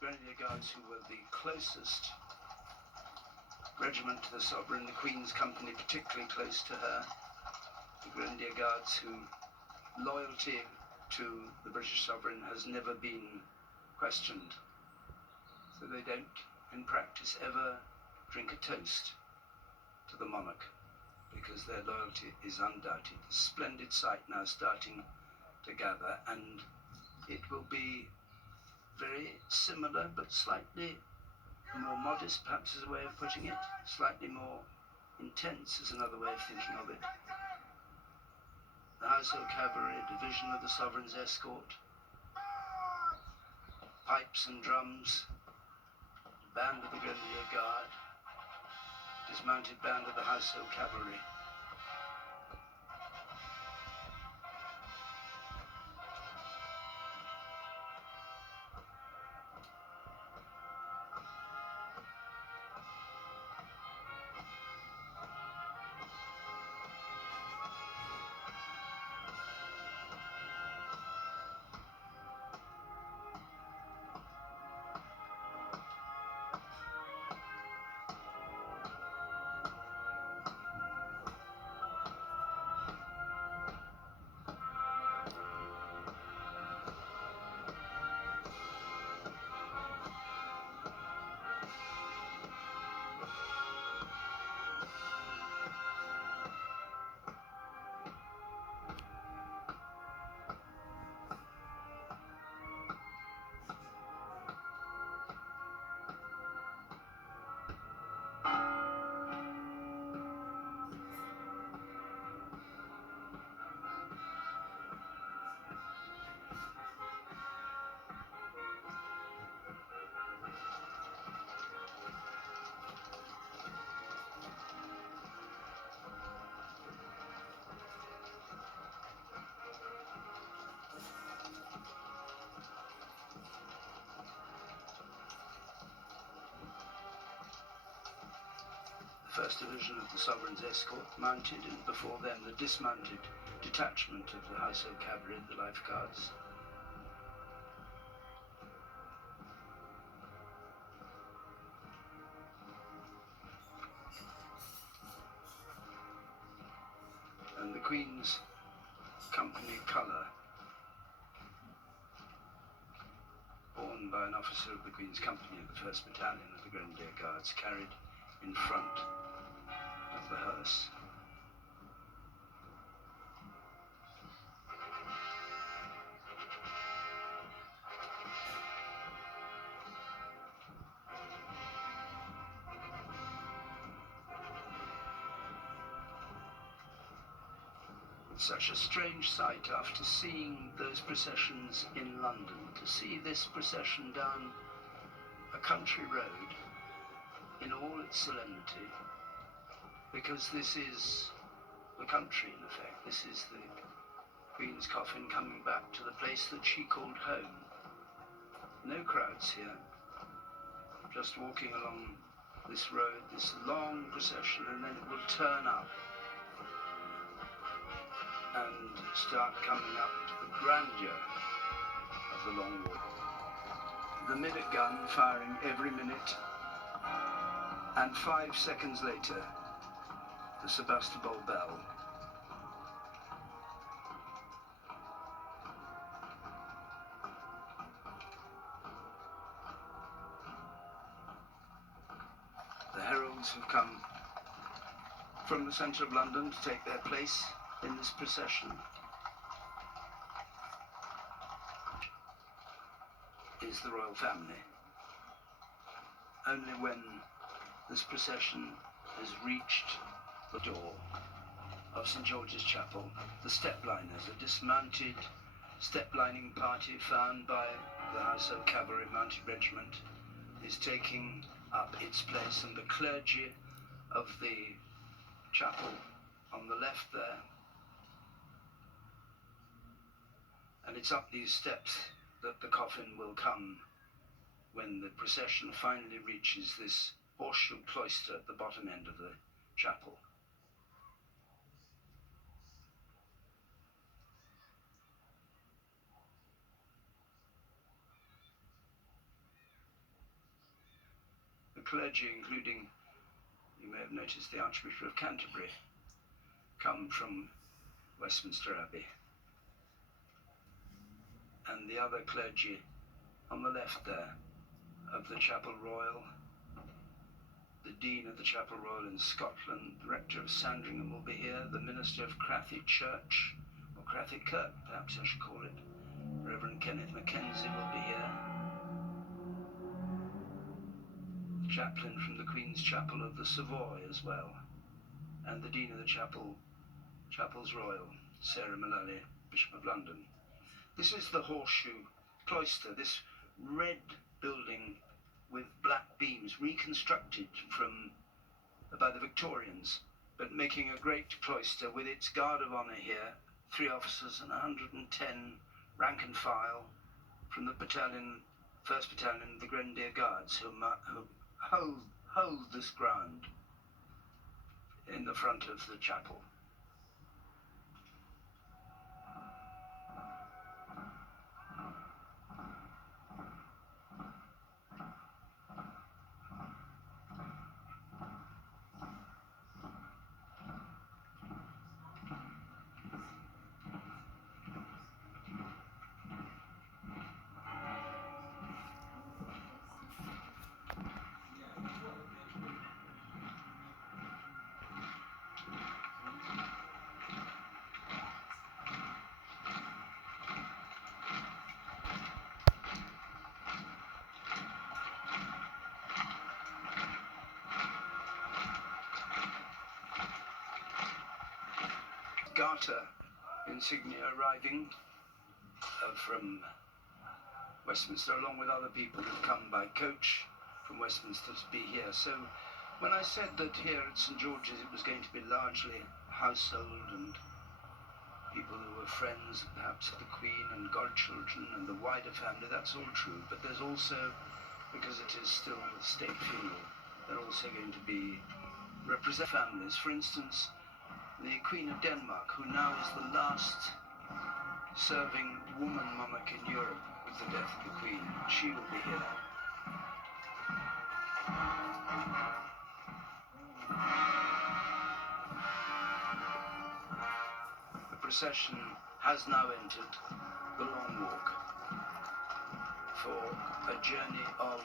Grenadier Guards who were the closest regiment to the sovereign, the Queen's company particularly close to her, the Grenadier Guards whose loyalty to the British sovereign has never been questioned. So they don't, in practice, ever drink a toast to the monarch, because their loyalty is undoubted. A splendid sight now starting to gather, and it will be very similar, but slightly more modest, perhaps is a way of putting it, slightly more intense is another way of thinking of it. The Household Cavalry, a division of the Sovereign's escort, pipes and drums, band of the Grenadier Guard, dismounted band of the Household Cavalry. First division of the Sovereign's escort mounted, and before them the dismounted detachment of the Household Cavalry, the Life Guards. And the Queen's company colour, borne by an officer of the Queen's company of the 1st Battalion of the Grenadier Guards, carried in front of the hearse. It's such a strange sight after seeing those processions in London, to see this procession down a country road in all its solemnity, because this is the country, in effect. This is the Queen's coffin coming back to the place that she called home. No crowds here, just walking along this road, this long procession, and then it will turn up and start coming up to the grandeur of the Long Walk. The minute gun firing every minute, and 5 seconds later, the Sebastopol bell. The heralds have come from the centre of London to take their place in this procession. Is the royal family. Only when this procession has reached the door of St. George's Chapel, the step-liners, a dismounted step-lining party found by the Household Cavalry Mounted Regiment, is taking up its place, and the clergy of the chapel on the left there. And it's up these steps that the coffin will come when the procession finally reaches this horseshoe cloister at the bottom end of the chapel. clergy, including, you may have noticed, the Archbishop of Canterbury, come from Westminster Abbey. And the other clergy on the left there of the Chapel Royal, the Dean of the Chapel Royal in Scotland, the Rector of Sandringham will be here, the Minister of Crathy Church, or Crathy Kirk perhaps I should call it, Reverend Kenneth Mackenzie will be here, the chaplain from the Queen's Chapel of the Savoy as well, and the Dean of the Chapels Royal, Sarah Mullally, Bishop of London. This is the Horseshoe Cloister, this red building with black beams, reconstructed by the Victorians, but making a great cloister with its guard of honour here, 3 officers and 110 rank and file from the 1st Battalion of the Grenadier Guards, who hold this ground in the front of the chapel. Garter insignia arriving from Westminster, along with other people who've come by coach from Westminster to be here. So when I said that here at St George's it was going to be largely household and people who were friends perhaps of the Queen and godchildren and the wider family, that's all true, but there's also, because it is still a state funeral, there are also going to be representative families. For instance, the Queen of Denmark, who now is the last serving woman monarch in Europe with the death of the Queen, she will be here. The procession has now entered the Long Walk for a journey of